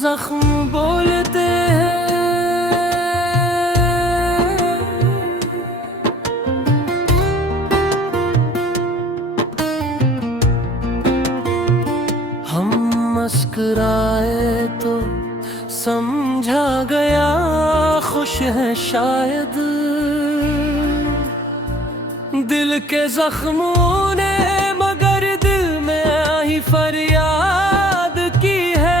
जख्म बोलते हैं, हम मुस्कुराए तो समझा गया खुश है शायद। दिल के जख्मों ने मगर दिल में ही फरियाद की है।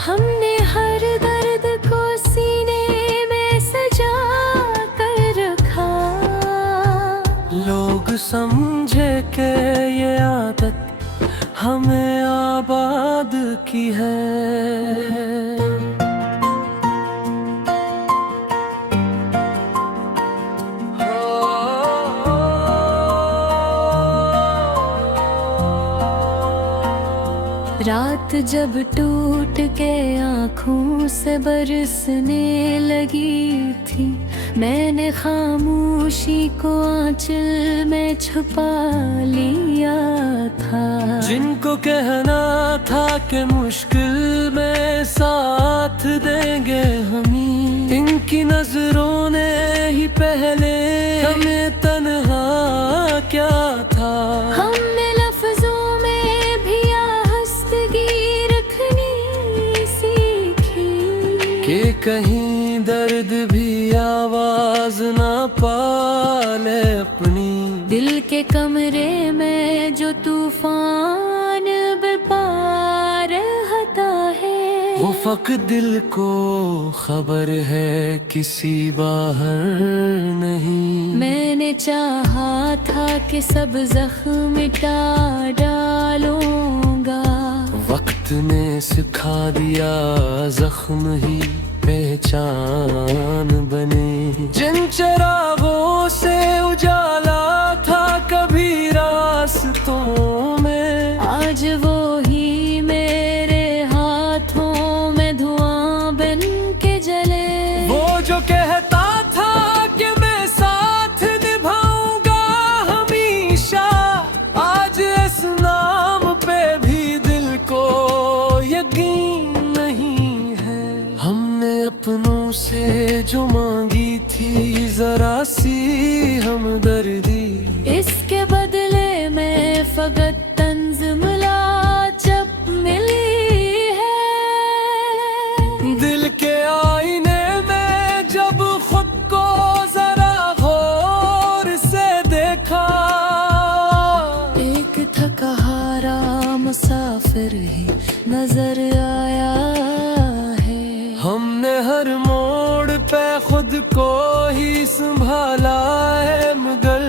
हमने हर दर्द को सीने में सजा कर रखा। लोग समझे कि ये आदत हमें आबाद की है। रात जब टूट के आँखों से बरसने लगी थी, मैंने खामोशी को आंचल में छुपा लिया था। जिनको कहना था कि मुश्किल में साथ देंगे हमी, इनकी नजरों ने ही पहले हमें तन्हा क्या था। हमने लफ्जों में भी आहस्तगी रखनी सीखी कि कहीं दर्द भी आवाज ना पाले अपनी। दिल के कमरे में जो तूफान बरपा रहता है, वो फकत दिल को खबर है, किसी बाहर नहीं। मैंने चाहा था कि सब जख्म मिटा डालूंगा, वक्त ने सिखा दिया जख्म ही पहचान बने। जिन चिरागों से उजाला था कभी रास्तों में, आज वो ही मेरे हाथों में धुआं बन के जले। वो जो कहता था कि मैं साथ निभाऊंगा हमेशा, आज इस नाम पे भी दिल को यकीन नहीं है। हमने अपनों से जो मांगी थी जरा सी हमदर्दी, इसके बदले में फकत तंज मुलाजब मिली है। दिल के आईने में जब खुद को जरा गौर से देखा, एक थका हारा मुसाफिर ही नजर आया है। हमने हर मोड़ पे खुद को ही संभाला है, मगर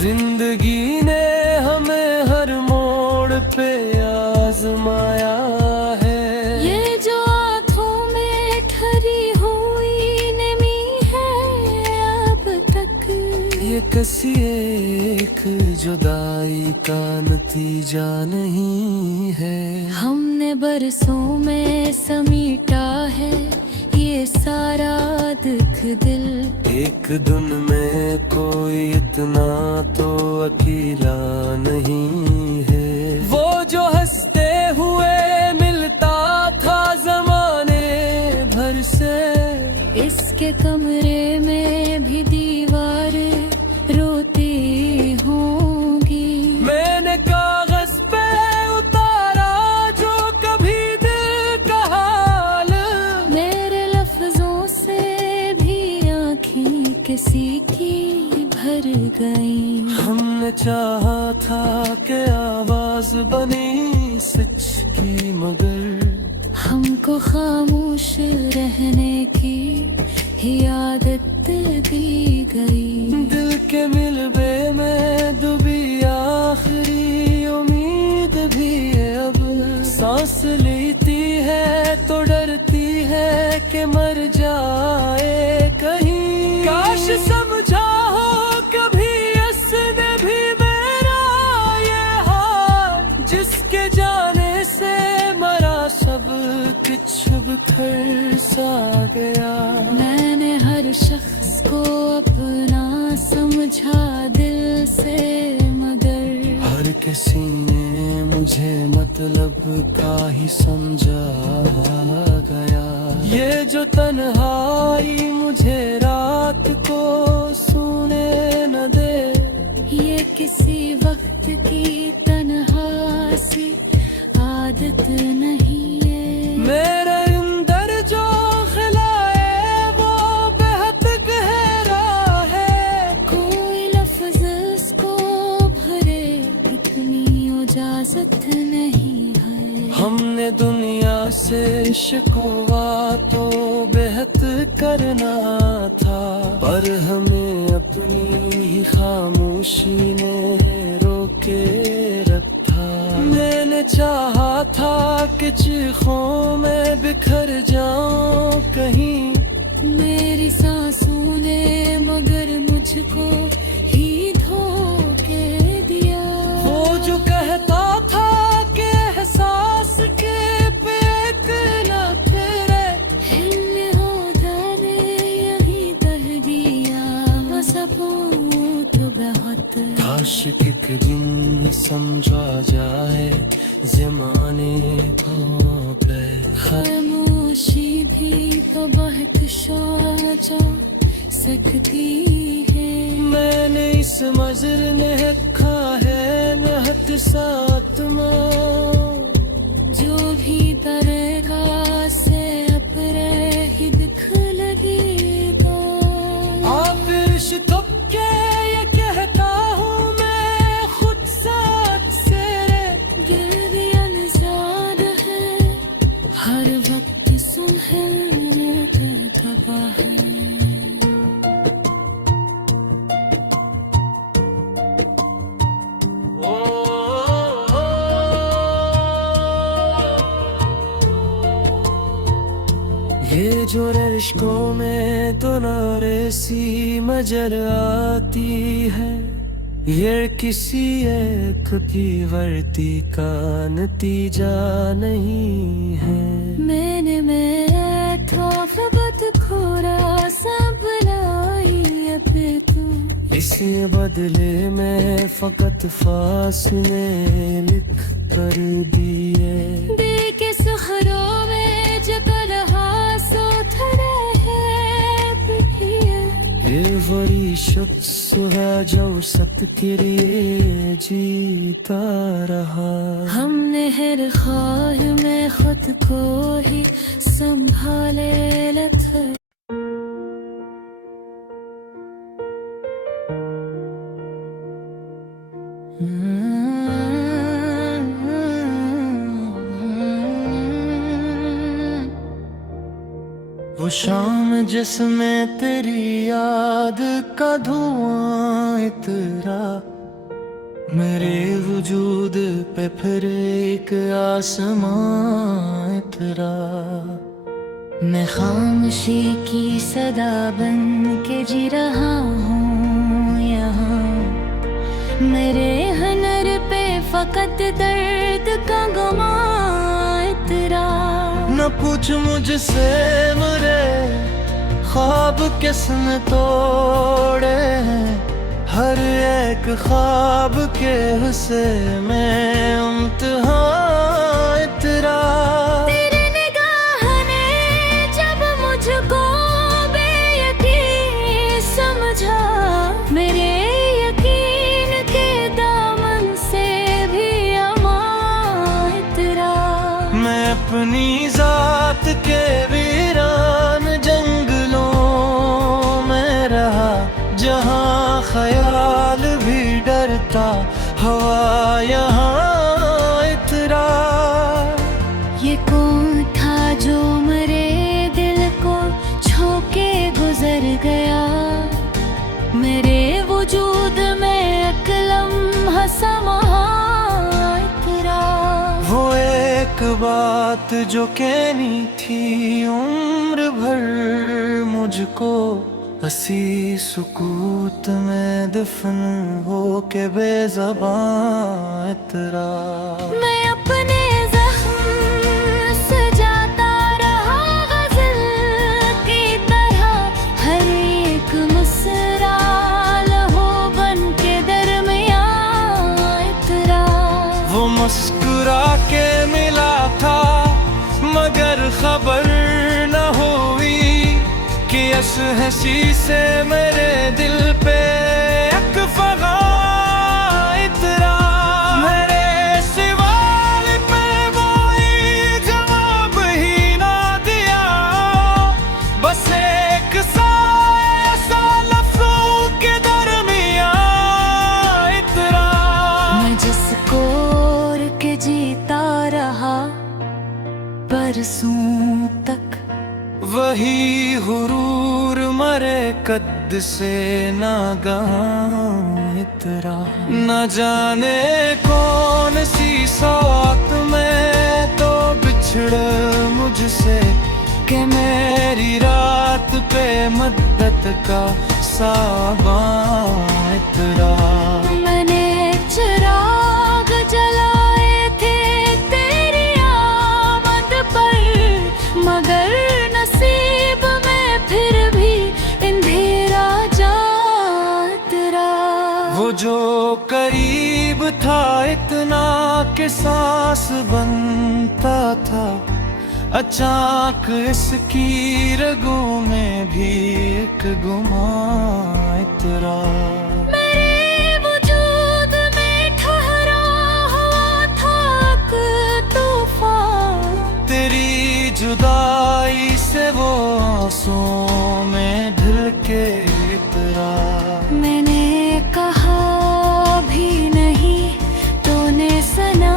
जिंदगी ने हमें हर मोड़ पे आजमाया है। ये जो आँखों में ठहरी हुई नमी है अब तक, ये किसी एक जुदाई का नतीजा नहीं है। हमने बरसों में समीटा है ये सारा दुख दिल। एक दिन में कोई इतना तो अकेला नहीं है। वो जो हंसते हुए मिलता था जमाने भर से, इसके कमरे में भी दीवारें रोती होंगी। मैंने कागज पे उतारा जो कभी दिल का हाल, मेरे लफ्जों से भी आँखें किसी की भर गई। हमने चाहा था कि आवाज बनी सच की, मगर हमको खामोश रहने की ही आदत दी गई। दिल के मिलबे में डूबी आखिरी उम्मीद भी है। अब सांस लेती है तो डरती है कि मर जाए कहीं। काश समझा हो कभी इसने भी मेरा ये हाल, जिसके जाने से मरा सब कुछ बिखर सा गया। मैंने हर शख्स को अपना समझा दिल से, मगर हर किसी ने मुझे मतलब का ही समझा गया। ये जो तन्हाई मुझे रात को सोने न दे, ये किसी वक्त की तन्हासी आदत नहीं है। मेरे अंदर जो खिलाए वो बेहद गहरा है। कोई लफ्ज इसको भरे इतनी इजाजत नहीं है। हमने दुनिया से शिकवा तो बेहद करना था, पर हमें अपनी ही खामोशी ने रोके रखा। मैंने चाहा था कि चीखों में बिखर जाऊं कहीं, मेरी सांसों ने मगर मुझको ही धोखे दिया। वो जो कहता था कि एहसास के पेट न फिरे, हिल हो जाने यही कह दिया। वो सबूत बहुत काश एक दिन समझा जाए ज़माने को पे। खामोशी भी तो बहुत जा सकती है। मैंने इस मजर ने रखा है नहत सातमा, जो भी तरेगा से अपरे ही दिख लगेगा। आप रिश्तों के ये कहता हूँ मैं खुद साथ से, दिल भी अनजान है, हर वक्त सुनहर गवाह है। ये जो रिश्कों में तो नारेसी मजर आती है, ये किसी एक की वर्ती का नतीजा नहीं है। मैंने मैं बहुत खोरा सब लाई अब तू, इसी बदले में फकत फासले लिख कर दिए। दे के सुहरों में जो तलहासो थरे है पिटिए। ये वही शख्स है जो सबके लिए जीता रहा। हमने हर ख्वाह में खुद को ही संभाले लथे। वो शाम जिसमें तेरी याद का धुआं इतरा, मेरे वजूद पे फिर एक आसमां इतरा। मैं खामोशी की सदा बन के जी रहा हूँ यहाँ, मेरे हनर पे फकत दर्द का गुमा इतरा। न पूछ मुझसे मेरे ख्वाब किसने तोड़े हैं, हर एक ख्वाब के हिस्से में इम्तिहान इतरा। तेरी निगाह ने जब मुझको बेयकीन समझा, मेरे यकीन के दामन से भी अमान इतरा। मैं अपनी जात के वीरान जंगलों में रहा, जहाँ ख्याल भी डरता हवा यहाँ इतरा। ये कौन था जो मेरे दिल को छू के गुजर गया, मेरे वजूद में एक लम्हा समा इतरा। वो एक बात जो कहनी थी उम्र भर मुझको, हसी सुकूत में दफन हो के बेज़बान इतरा। मैं अपने जख्म सजाता रहा गजल की तरह, हर एक मुस्कुरा लहो बन के दरमियां इतरा। हंस हंसी से मेरे दिल पे एक फगा इतरा। मेरे सवाल पे कोई जवाब ही ना दिया, बस एक साया सा लफ्ज़ों के दरमियां इतरा। मैं जिसको और के जीता रहा बरसों तक, वही हुरूर मरे कद से नागाह इतरा। न जाने कौन सी सौत में तो बिछड़ मुझसे, कि मेरी रात पे मद्दत का साबां इतरा। मैंने चिराग जलाए थे तेरी आमद पर, मगर नसीब में फिर भी अंधेरा जा तेरा। वो जो करीब था इतना कि सांस बनता था, अचानक इसकी रगों में भी एक गुमां इतरा। मेरे वजूद में ठहरा हुआ था एक तूफान, तेरी जुदाई से वो आंसुओं में ढल के इतरा। मैंने कहा भी नहीं, तूने सुना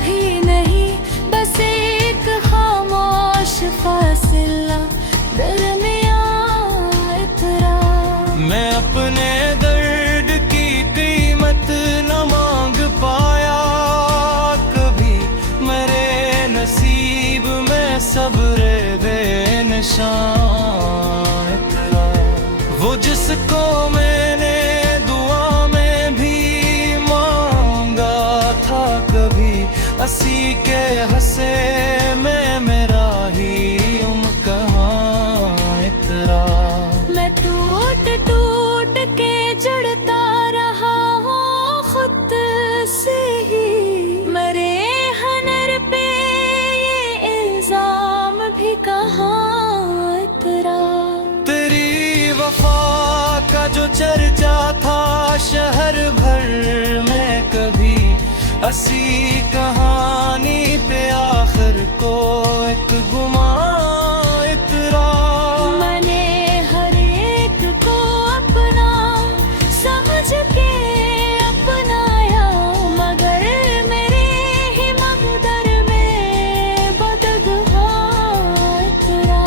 भी नहीं, बस एक खामोश फासिला दरमियां इतरा। मैं अपने दर्द की कीमत न मांग पाया कभी, मेरे नसीब में सब्र बेनिशान इतरा। वो जिसको मैंने दुआ में भी मांगा था कभी, असी के हंसे में मेरा ही कहाँ इतरा। मैं टूट टूट के जड़ता रहा हूँ खुद से ही, मरे हनर पे ये इल्जाम भी कहाँ इतरा। तेरी वफा का जो चर्चा था शहर भर में कभी, असी कहानी पे आखिर को एक गुमां इतरा। मैंने हर एक को अपना समझ के अपनाया, मगर मेरे ही मकदर में बदगुमा इतरा।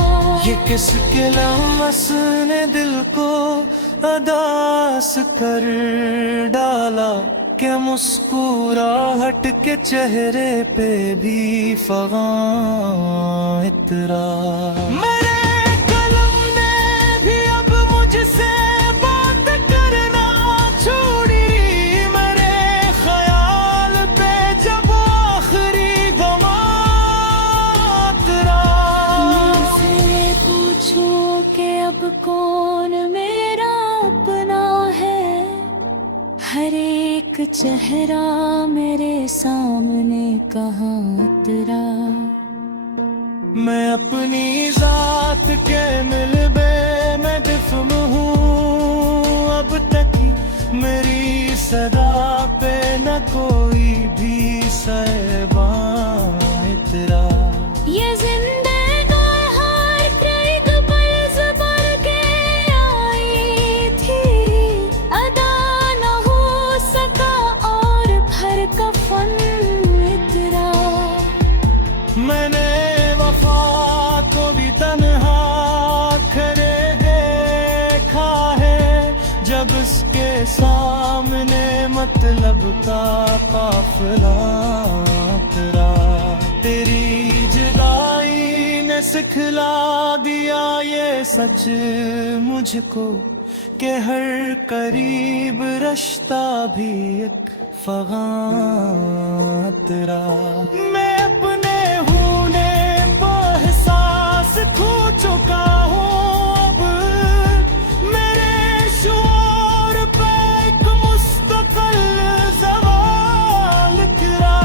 ये किसके लम्स ने दिल को अदास कर डाला, के मुस्कुराहट के चेहरे पे भी फगां इतरा। मेरे कलम ने भी अब मुझसे बात करना छोड़ी, मेरे ख्याल पे जब आखिरी गमा इतरा। मुझसे पूछो कि अब कौन मेरा अपना है, हर एक चेहरा मेरे सामने कहाँ उतरा। मैं अपनी जात के मिलबे में दिफम हूँ अब तक ही, मेरी सदा पे न कोई भी सहबां इतरा। ये जिंदगी हर एक पल ज़बर के आई थी, अदा न हो सका और भर कफन इतरा। मैंने वफा को भी तन्हा खड़े देखा है, जब उसके सामने मतलब का काफिला तेरा। तेरी जुदाई ने सिखला दिया ये सच मुझको, कि हर करीब रिश्ता भी एक फगां तेरा। मैं अपने होने को एहसास खो चुका हूँ अब, मेरे शोर पे एक मुस्तकिल ज़वाल गिरा।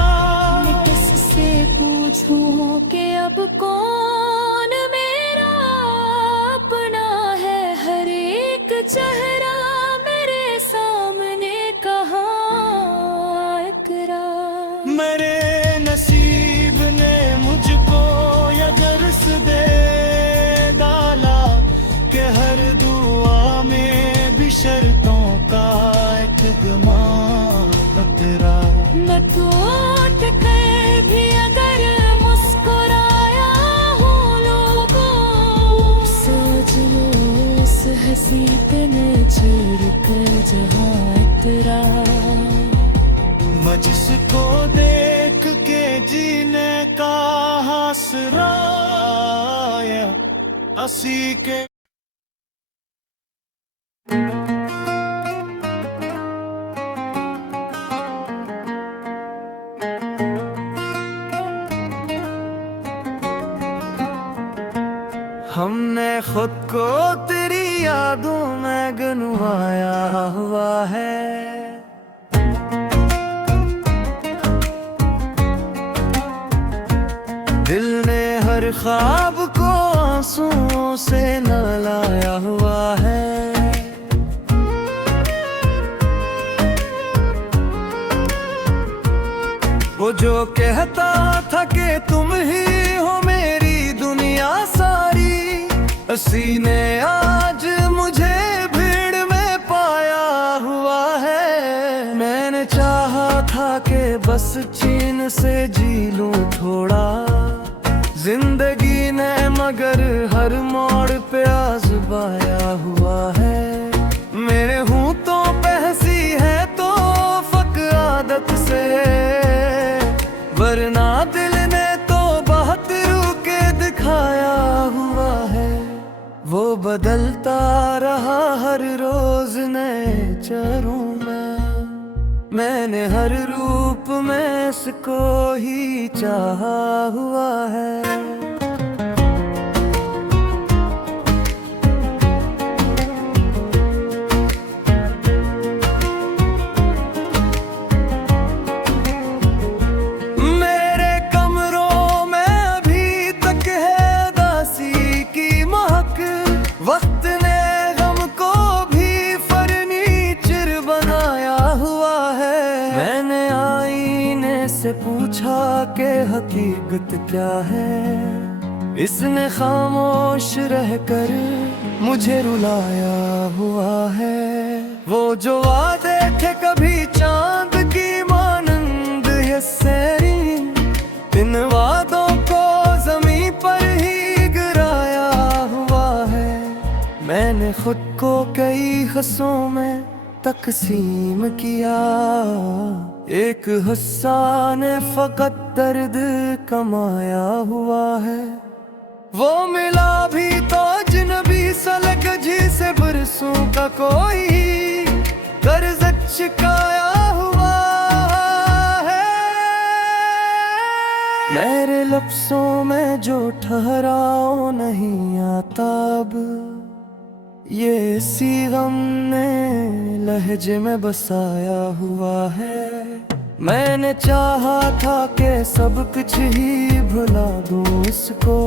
मैं किससे पूछूं कि अब कौन मेरा अपना सीतने छेड़ कर जहाँ इतरा। मैं जिसको देख के जीने का हासरा असी के हमने खुद को तेरी यादों में गंवाया हुआ है। दिल ने हर ख्वाब को आंसुओं से नहलाया हुआ है। वो जो कहता था कि तुम ही हो मेरी दुनिया सारी, हंसी ने आज मुझे भीड़ में पाया हुआ है। मैंने चाहा था कि बस चैन से जी लूं थोड़ा, जिंदगी ने मगर हर मोड़ पे आज़माया हुआ है। मेरे हूँ तो बहसी है तो फक आदत से, वरना दिल ने तो बहुत रुके दिखाया हुआ है। वो बदलता रहा हर रोज नए चेहरों में, मैंने हर रूप में इसको ही चाहा हुआ है। मेरे कमरों में अभी तक है दासी की महक, वक्त ने गम को भी फर्नीचर बनाया हुआ है। मैंने आईने से पूछा कि हकीकत क्या है, इसने खामोश रहकर मुझे रुलाया हुआ है। वो जो वादे थे कभी चांद की मानंद ये सेरी, इन वादों को जमीन पर ही गिराया हुआ है। मैंने खुद को कई हिस्सों में तकसीम किया, एक हिस्सा ने फकत दर्द कमाया हुआ है। वो मिला भी तो अजनबी सलग जी से बरसों का कोई कर्ज चुकाया हुआ है। मेरे लफ्ज़ों में जो ठहराव नहीं आता अब, ये इसी गम ने लहजे में बसाया हुआ है। मैंने चाहा था कि सब कुछ ही भुला दूं इसको,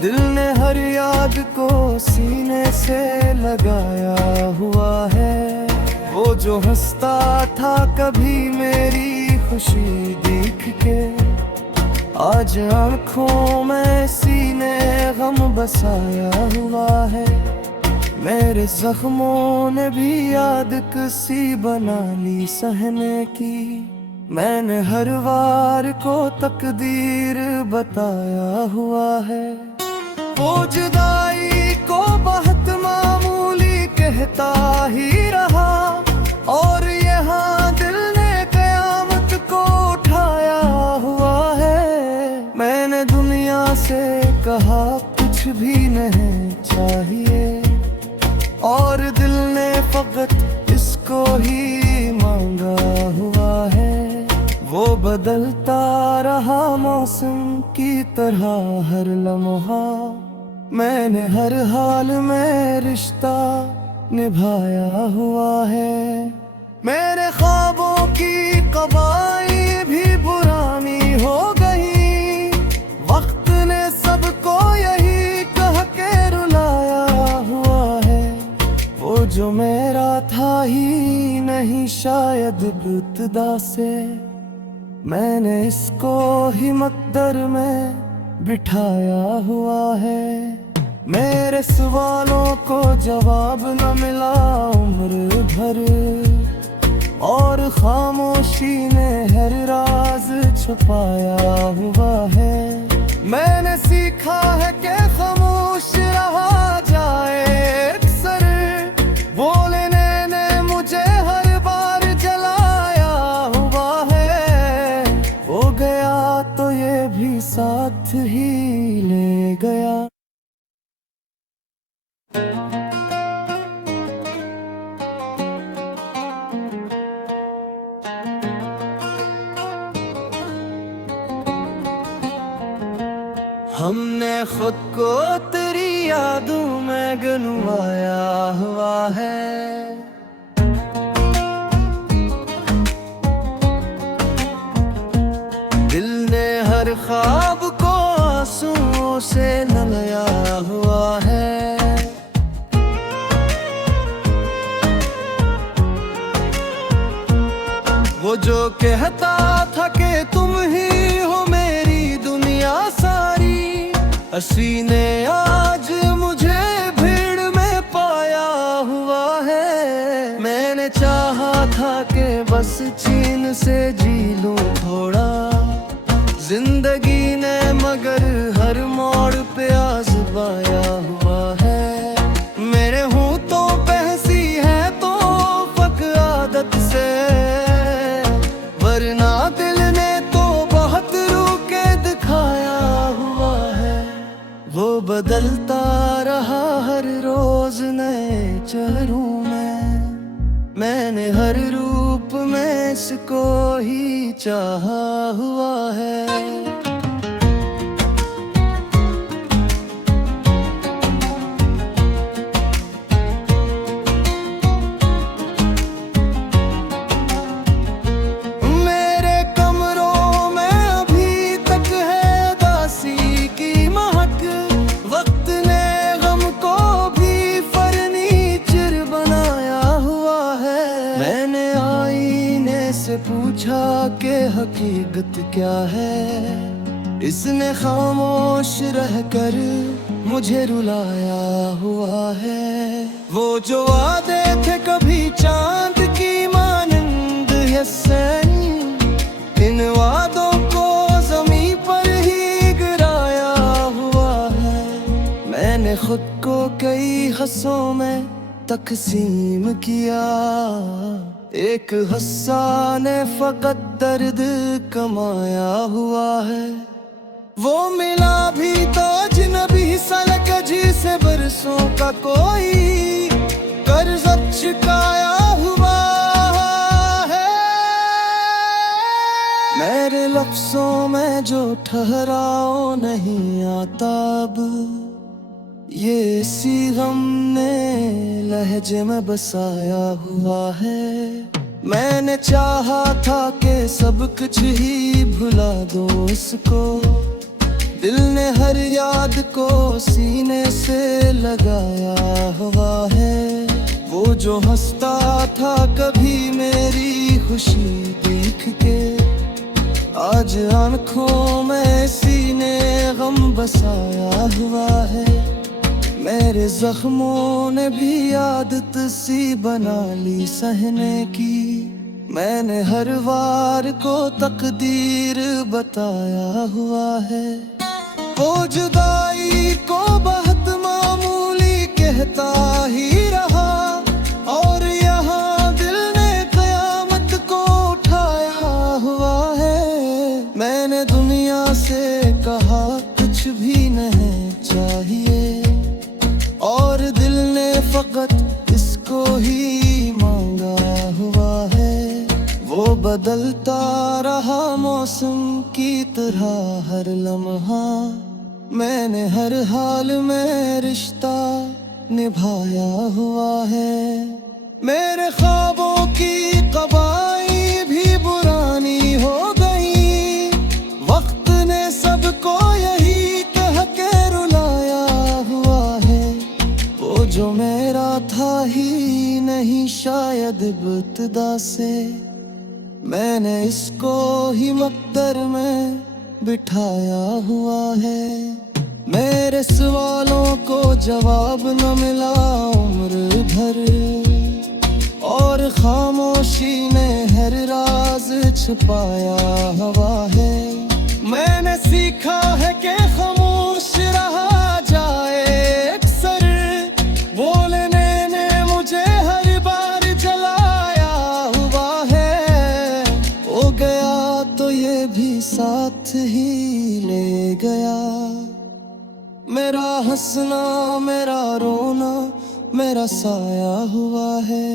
दिल ने हर याद को सीने से लगाया हुआ है। वो जो हंसता था कभी मेरी खुशी देख के, आज आँखों में सीने गम बसाया हुआ है। मेरे जख्मों ने भी याद किसी बना ली सहने की, मैंने हर वार को तकदीर बताया हुआ है। वो जुदाई को बहुत मामूली कहता ही रहा, और यहाँ दिल ने कयामत को उठाया हुआ है। मैंने दुनिया से कहा कुछ भी नहीं चाहिए, और दिल ने फकत इसको ही मांगा हुआ है। वो बदलता रहा मौसम की तरह हर लम्हा, मैंने हर हाल में रिश्ता निभाया हुआ है। मेरे ख्वाबों की कबाई भी पुरानी हो गई, वक्त ने सबको यही कह के रुलाया हुआ है। वो जो मेरा था ही नहीं शायद इब्तिदा से, मैंने इसको ही मकदर में बिठाया हुआ है। मेरे सवालों को जवाब न मिला उम्र भर, और खामोशी ने हर राज छुपाया हुआ है। मैंने सीखा है कि खामोश रहा जाए अक्सर, हमने खुद को तेरी यादों में गंवाया हुआ है। दिल ने हर ख्वाब को आंसुओं से नलाया हुआ है। वो जो कहता था कि तुम ही हो मेरी दुनिया सारी, हंसी ने आज मुझे भीड़ में पाया हुआ है। मैंने चाहा था कि बस चैन से जी लूं थोड़ा, जिंदगी ने मगर हर मोड़ पे आजमाया हुआ है। मेरे हूँ तो बहसी है तो फक आदत से, वरना दिल ने तो बहुत रूके दिखाया हुआ है। वो बदलता रहा हर रोज नए चेहरों में, मैंने हर रूप में इसको ही चाहा हुआ है। पूछा कि हकीकत क्या है, इसने खामोश रहकर मुझे रुलाया हुआ है। वो जो वादे थे कभी चांद की मानंद है सैनी, इन वादों को ज़मीं पर ही गिराया हुआ है। मैंने खुद को कई हिस्सों में तकसीम किया, एक हिस्सा ने फकत दर्द कमाया हुआ है। वो मिला भी तो अजनबी सा लगा जिसे बरसों का कोई कर्ज चुकाया हुआ है। मेरे लफ्जों में जो ठहराव नहीं आता अब, ये इसी गम ने लहजे में बसाया हुआ है। मैंने चाहा था कि सब कुछ ही भुला दो इसको, दिल ने हर याद को सीने से लगाया हुआ है। वो जो हंसता था कभी मेरी खुशी देख के, आज आंखों में सीने गम बसाया हुआ है। मेरे जख्मों ने भी आदत सी बना ली सहने की, मैंने हर वार को तकदीर बताया हुआ है। वो जुदाई को बहुत मामूली कहता ही रहा, और यहाँ दिल ने कयामत को उठाया हुआ है। मैंने दुनिया से कहा कुछ भी नहीं चाहिए, और दिल ने फकत इसको ही मांगा हुआ है। वो बदलता रहा मौसम की तरह हर लम्हा, मैंने हर हाल में रिश्ता निभाया हुआ है। मेरे ख्वाबों की कबाई भी पुरानी हो गई, वक्त ने सबको यही कह के रुलाया हुआ है। वो जो मेरा था ही नहीं शायद इब्तिदा से, मैंने इसको ही मकदर में बिठाया हुआ है। मेरे सवालों को जवाब न मिला उम्र भर, और खामोशी ने हर राज छुपाया हुआ है। मैंने सीखा है कि खामोश रहा जाए अक्सर, बोलने ने मुझे हर बार जलाया हुआ है। हो गया तो ये भी साथ ही ले गया, मेरा हंसना मेरा रोना मेरा साया हुआ है।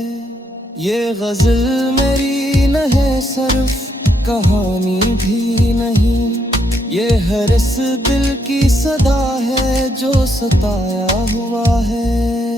ये गजल मेरी नहीं सिर्फ कहानी भी नहीं, ये हर इस दिल की सदा है जो सताया हुआ है।